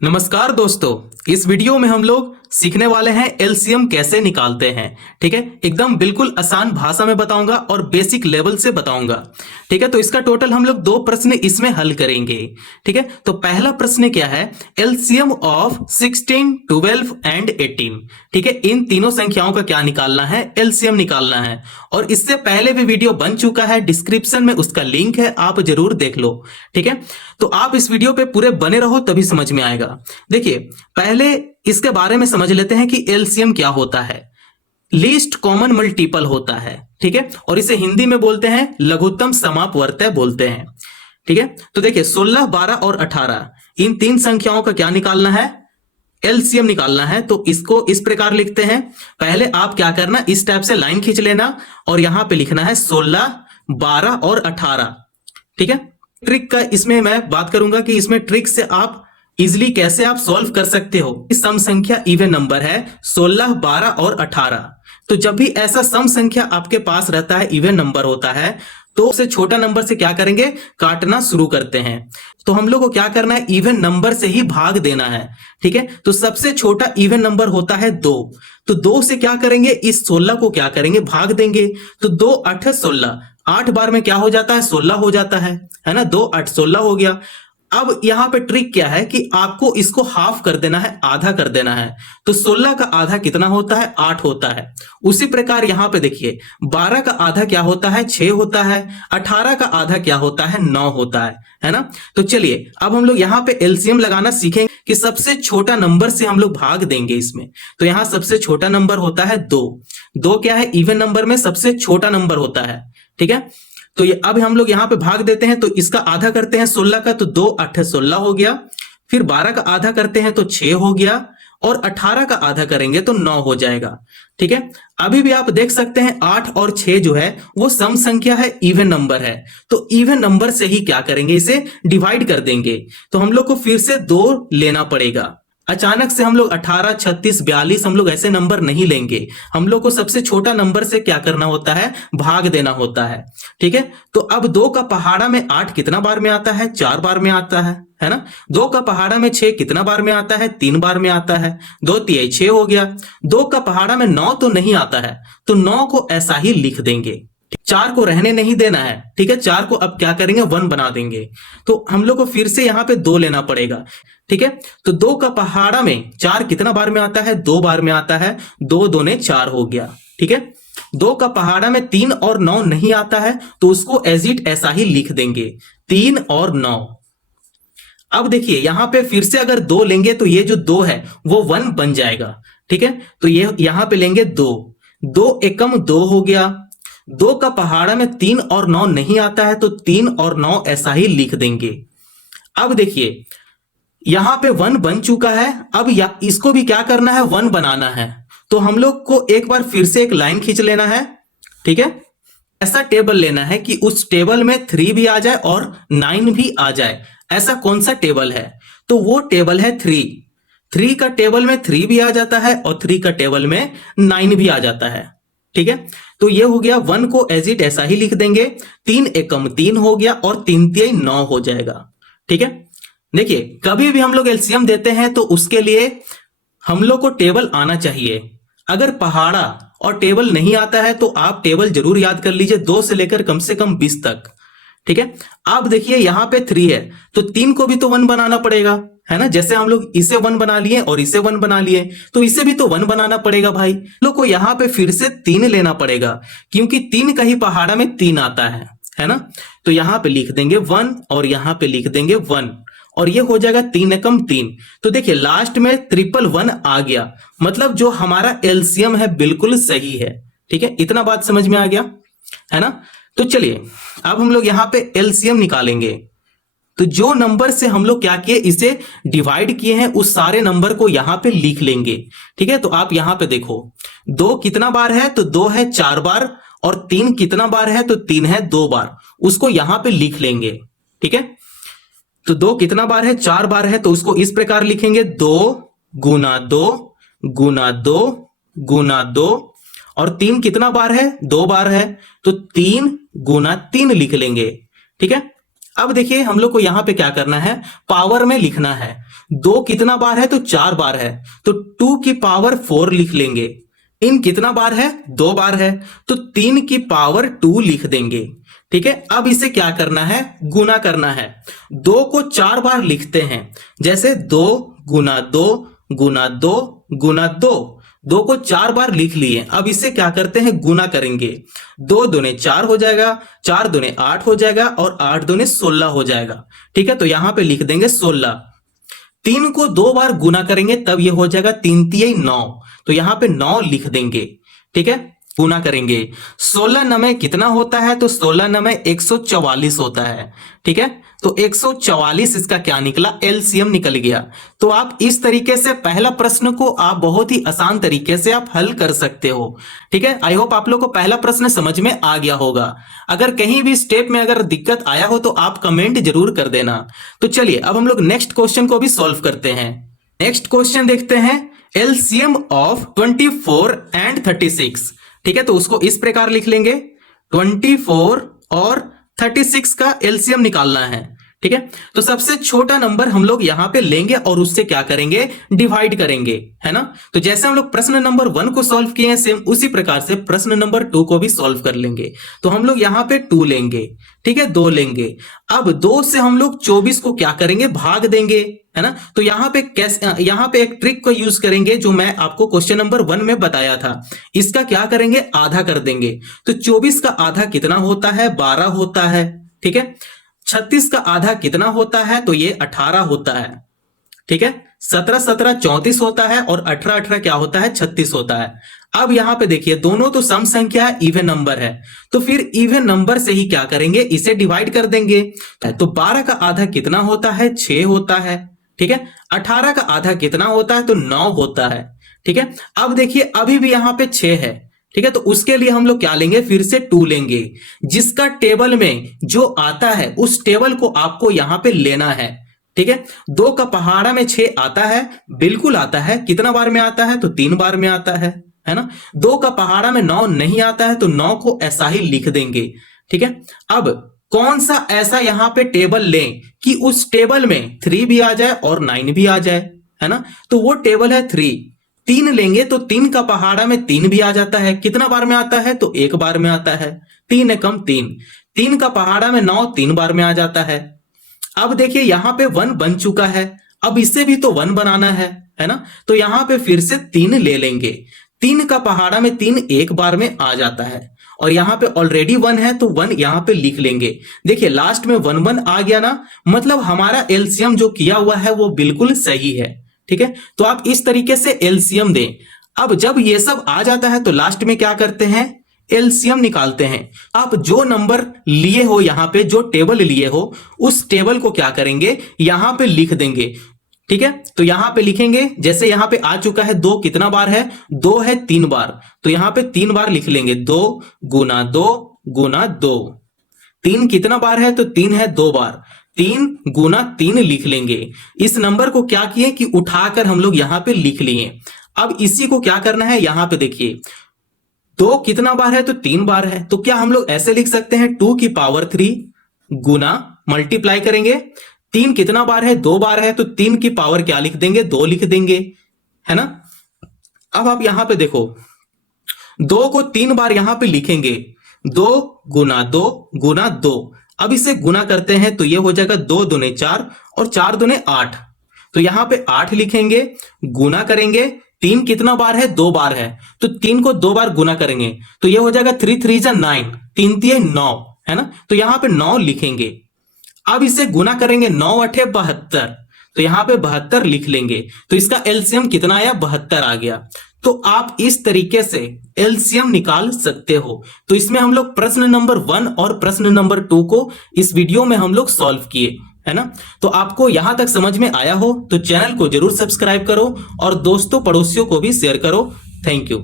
नमस्कार दोस्तों, इस वीडियो में हम लोग सीखने वाले हैं एलसीएम कैसे निकालते हैं। ठीक है, एकदम बिल्कुल आसान भाषा में बताऊंगा और बेसिक लेवल से बताऊंगा। ठीक है, तो इसका टोटल हम लोग 2 प्रश्न इसमें हल करेंगे। ठीक है, तो पहला प्रश्न क्या है, एलसीएम ऑफ 16, 12 एंड 18। ठीक है, इन तीनों संख्याओं का क्या निकालना है, एलसीएम निकालना है। और इससे पहले भी वीडियो बन चुका है, डिस्क्रिप्शन में उसका लिंक है, आप जरूर देख लो। ठीक है, तो आप इस वीडियो पे पूरे बने रहो तभी समझ में आएगा। देखिए, पहले इसके बारे में समझ लेते हैं कि एलसीएम क्या होता है। लीस्ट कॉमन मल्टीपल होता है। ठीक है, और इसे हिंदी में बोलते हैं लघुत्तम समापवर्त्य बोलते हैं। ठीक है, तो देखिए 16, 12 और 18 इन तीन संख्याओं का क्या निकालना है, एलसीएम निकालना है। तो इसको इस प्रकार लिखते हैं। पहले आप क्या करना, इस टाइप से लाइन खींच लेना और यहां पे लिखना है 16, 12 और 18। ठीक है, ट्रिक का इसमें मैं बात करूंगा कि इसमें ट्रिक से आप इजिली कैसे आप सॉल्व कर सकते हो। सम संख्या इवन नंबर है 16, 12 और 18। तो जब भी ऐसा सम संख्या आपके पास रहता है, इवन नंबर होता है, तो उसे छोटा नंबर से क्या करेंगे, काटना शुरू करते हैं। तो हम लोग को क्या करना है, इवन नंबर से ही भाग देना है। ठीक है, तो सबसे छोटा इवन नंबर होता है 2। तो 2 से क्या करेंगे, इस 16 को क्या करेंगे, भाग देंगे। तो 2 8 16, 8 बार में क्या हो जाता है, 16 हो जाता है ना। 2 8 16 हो गया। अब यहां पे ट्रिक क्या है कि आपको इसको हाफ कर देना है, आधा कर देना है। तो 16 का आधा कितना होता है, 8 होता है। उसी प्रकार यहां पे देखिए 12 का आधा क्या होता है, 6 होता है। 18 का आधा क्या होता है, 9 होता है ना। तो चलिए अब हम लोग यहां पे एलसीएम लगाना सीखेंगे कि सबसे छोटा नंबर से हम लोग भाग देंगे इसमें। तो यहां सबसे छोटा नंबर होता है 2। 2 क्या है, इवन नंबर में सबसे छोटा नंबर होता है। ठीक है, तो ये अब हम लोग यहां पे भाग देते हैं। तो इसका आधा करते हैं 16 का, तो 2 8 16 हो गया। फिर 12 का आधा करते हैं तो 6 हो गया। और 18 का आधा करेंगे तो 9 हो जाएगा। ठीक है, अभी भी आप देख सकते हैं 8 और 6 जो है वो सम संख्या है, इवन नंबर है। तो इवन नंबर से ही क्या करेंगे, इसे डिवाइड कर देंगे। तो हम लोग को फिर से 2 लेना पड़ेगा। अचानक से हम लोग 18, 36, 42 हम लोग ऐसे नंबर नहीं लेंगे। हम लोग को सबसे छोटा नंबर से क्या करना होता है, भाग देना होता है। ठीक है, तो अब 2 का पहाड़ा में 8 कितना बार में आता है, 4 बार में आता है ना। 2 का पहाड़ा में 6 कितना बार में आता है, 3 बार में आता है। 2 तिहाई 6 हो गया। 2 का पहाड़ा में 9 तो नहीं आता है, तो 9 को ऐसा ही लिख देंगे। 4 को रहने नहीं देना है। ठीक है, 4 को अब क्या करेंगे, 1 बना देंगे। तो हम लोग को फिर से यहां पे 2 लेना पड़ेगा। ठीक है, तो 2 का पहाड़ा में 4 कितना बार में आता है, 2 बार में आता है। 2 दूने 4 हो गया। ठीक है, 2 का पहाड़ा में 3 और 9 नहीं आता है, तो उसको एज इट ऐसा ही लिख देंगे, 3 और 9। अब देखिए यहां पे फिर से अगर 2 लेंगे तो ये जो 2 है वो 1 बन जाएगा। ठीक है, तो ये यहां पे लेंगे 2। 2 एकम 2 हो गया। 2 का पहाड़ा में 3 और 9 नहीं आता है, तो 3 और 9 ऐसा ही लिख देंगे। अब देखिए यहां पे 1 बन चुका है। अब इसको भी क्या करना है, 1 बनाना है। तो हम लोग को एक बार फिर से एक लाइन खींच लेना है। ठीक है, ऐसा टेबल लेना है कि उस टेबल में 3 भी आ जाए और 9 भी आ जाए। ऐसा कौन सा टेबल है, तो वो टेबल है 3। 3 का टेबल में 3 भी आ जाता है और 3 का टेबल में 9 भी आ जाता है। ठीक है, तो ये हो गया। 1 को एज इट ऐसा ही लिख देंगे। 3 एकम 3 हो गया और 3 तिहाई 9 हो जाएगा। ठीक है, देखिए कभी भी हम लोग एलसीएम देते हैं तो उसके लिए हम लोग को टेबल आना चाहिए। अगर पहाड़ा और टेबल नहीं आता है तो आप टेबल जरूर याद कर लीजिए, 2 से लेकर कम से कम 20 तक। ठीक है, आप देखिए यहां पे 3 है, तो 3 को भी तो 1 बनाना पड़ेगा, है ना। जैसे हम लोग इसे 1 बना लिए और इसे 1 बना लिए, तो इसे भी तो 1 बनाना पड़ेगा भाई। लोग को यहां पे फिर से 3 लेना पड़ेगा, क्योंकि 3 का ही पहाड़ा में 3 आता है ना। तो यहां पे लिख देंगे 1 और यहां पे लिख देंगे 1 और ये हो जाएगा 3 एकम 3। तो देखिए लास्ट में 111 आ गया, मतलब जो हमारा एलसीएम है बिल्कुल सही है। ठीक है, इतना बात समझ में आ गया, है ना। तो चलिए अब हम लोग यहां पे एलसीएम निकालेंगे। तो जो नंबर से हम लोग क्या किए, इसे डिवाइड किए हैं, उस सारे नंबर को यहां पे लिख लेंगे। ठीक है, तो आप यहां पे देखो 2 कितना बार है, तो 2 है 4 बार। और 3 कितना बार है, तो 3 है 2 बार। उसको यहां पे लिख लेंगे। ठीक है, तो 2 कितना बार है, 4 बार है, तो उसको इस प्रकार लिखेंगे, 2 गुना 2 गुना 2 गुना 2। और 3 कितना बार है, 2 बार है, तो 3 गुना 3 लिख लेंगे। ठीक है, अब देखिए हम लोग को यहां पे क्या करना है, पावर में लिखना है। दो कितना बार है तो 4 बार है, तो 2 की पावर 4 लिख लेंगे। इन कितना बार है, 2 बार है, तो 3 की पावर 2 लिख देंगे। ठीक है, अब इसे क्या करना है, गुना करना है। 2 को 4 बार लिखते हैं, जैसे 2 गुना 2 गुना 2 गुना 2, 2 को 4 बार लिख लिए। अब इसे क्या करते हैं, गुना करेंगे। 2 दूने 4 हो जाएगा, 4 दूने 8 हो जाएगा और 8 दूने 16 हो जाएगा। ठीक है, तो यहां पे लिख देंगे 16। 3 को 2 बार गुना करेंगे तब ये हो जाएगा 3 तिया 9, तो यहां पे 9 लिख देंगे। ठीक है, गुना करेंगे। 16 नमे कितना होता है, तो 16 नमे 144 होता है। ठीक है, तो 144 इसका क्या निकला, एलसीएम निकल गया। तो आप इस तरीके से पहला प्रश्न को आप बहुत ही आसान तरीके से आप हल कर सकते हो। ठीक है, आई होप आप लोग को पहला प्रश्न समझ में आ गया होगा। अगर कहीं भी स्टेप में अगर दिक्कत आया हो तो आप कमेंट जरूर कर देना। तो चलिए अब हम लोग नेक्स्ट क्वेश्चन को भी सॉल्व करते हैं। नेक्स्ट क्वेश्चन देखते हैं, एलसीएम ऑफ 24 एंड 36। ठीक है, तो उसको इस प्रकार लिख लेंगे, 24 और 36 का एलसीएम निकालना है। ठीक है, तो सबसे छोटा नंबर हम लोग यहां पे लेंगे और उससे क्या करेंगे, डिवाइड करेंगे, है ना। तो जैसे हम लोग प्रश्न नंबर 1 को सॉल्व किए हैं, सेम उसी प्रकार से प्रश्न नंबर 2 को भी सॉल्व कर लेंगे। तो हम लोग यहां पे 2 लेंगे, ठीक है, 2 लेंगे। अब 2 से हम लोग 24 को क्या करेंगे, भाग देंगे, है ना। तो यहां पे कैसे, यहां पे एक ट्रिक को यूज करेंगे जो मैं आपको क्वेश्चन नंबर 1 में बताया था। इसका क्या करेंगे, आधा कर देंगे। तो 24 का आधा कितना होता है, 12 होता है। ठीक है, 36 का आधा कितना होता है, तो ये 18 होता है। ठीक है, 17 17 34 होता है और 18 18 क्या होता है, 36 होता है। अब यहां पे देखिए दोनों तो सम संख्या है, इवन नंबर है, तो फिर इवन नंबर से ही क्या करेंगे, इसे डिवाइड कर देंगे। तो 12 का आधा कितना होता है, 6 होता है। ठीक है, 18 का आधा कितना होता है, तो 9 होता है। ठीक है, अब देखिए अभी भी यहां पे 6 है। ठीक है, तो उसके लिए हम लोग क्या लेंगे, फिर से 2 लेंगे। जिसका टेबल में जो आता है उस टेबल को आपको यहां पे लेना है। ठीक है, 2 का पहाड़ा में 6 आता है, बिल्कुल आता है। कितना बार में आता है, तो 3 बार में आता है ना। 2 का पहाड़ा में 9 नहीं आता है, तो 9 को ऐसा ही लिख देंगे। ठीक है, अब कौन सा ऐसा यहां पे टेबल लें कि उस टेबल में 3 भी आ जाए और 9 भी आ जाए, है ना। तो वो टेबल है 3। 3 लेंगे तो 3 का पहाड़ा में 3 भी आ जाता है। कितना बार में आता है, तो 1 बार में आता है। 3 एकम 3, 3 का पहाड़ा में 9 3 बार में आ जाता है। अब देखिए यहां पे 1 बन चुका है, अब इसे भी तो 1 बनाना है ना। तो यहां पे फिर से 3 ले लेंगे। 3 का पहाड़ा में 3 1 बार में आ जाता है और यहां पे ऑलरेडी 1 है, तो 1 यहां पे लिख लेंगे। देखिए लास्ट में 1 1 आ गया ना, मतलब हमारा एलसीएम जो किया हुआ है वो बिल्कुल सही है। ठीक है, तो आप इस तरीके से एलसीएम दें। अब जब ये सब आ जाता है तो लास्ट में क्या करते हैं, एलसीएम निकालते हैं। आप जो नंबर लिए हो, यहां पे जो टेबल लिए हो उस टेबल को क्या करेंगे, यहां पे लिख देंगे। ठीक है, तो यहां पे लिखेंगे, जैसे यहां पे आ चुका है 2 कितना बार है, 2 है 3 बार, तो यहां पे 3 बार लिख लेंगे। 2 गुना 2 गुना 2। 3 कितना बार है, तो 3 है 2 बार, 3 गुना 3 लिख लेंगे। इस नंबर को क्या किए कि उठाकर हम लोग यहां पे लिख लिए। अब इसी को क्या करना है, यहां पे देखिए 2 कितना बार है, तो 3 बार है, तो क्या हम लोग ऐसे लिख सकते हैं 2 की पावर 3 गुना मल्टीप्लाई करेंगे। 3 कितना बार है, 2 बार है, तो 3 की पावर क्या लिख देंगे, 2 लिख देंगे, है ना। अब आप यहां पे देखो 2 को 3 बार यहां पे लिखेंगे, 2 गुना 2 गुना 2। अब इसे गुना करते हैं तो ये हो जाएगा 2 दूने 4 और 4 दूने 8, तो यहां पे 8 लिखेंगे। गुना करेंगे, 3 कितना बार है, 2 बार है, तो 3 को 2 बार गुना करेंगे तो ये हो जाएगा 3 3 जा 9, 3 तिये 9, है ना। तो यहां पे 9 लिखेंगे। अब इसे गुना करेंगे, 9 8 72, तो यहां पे 72 लिख लेंगे। तो इसका एलसीएम कितना आया, 72 आ गया। तो आप इस तरीके से एलसीएम निकाल सकते हो। तो इसमें हम लोग प्रश्न नंबर 1 और प्रश्न नंबर 2 को इस वीडियो में हम लोग सॉल्व किए, है ना। तो आपको यहां तक समझ में आया हो तो चैनल को जरूर सब्सक्राइब करो और दोस्तों पड़ोसियों को भी शेयर करो। Thank you.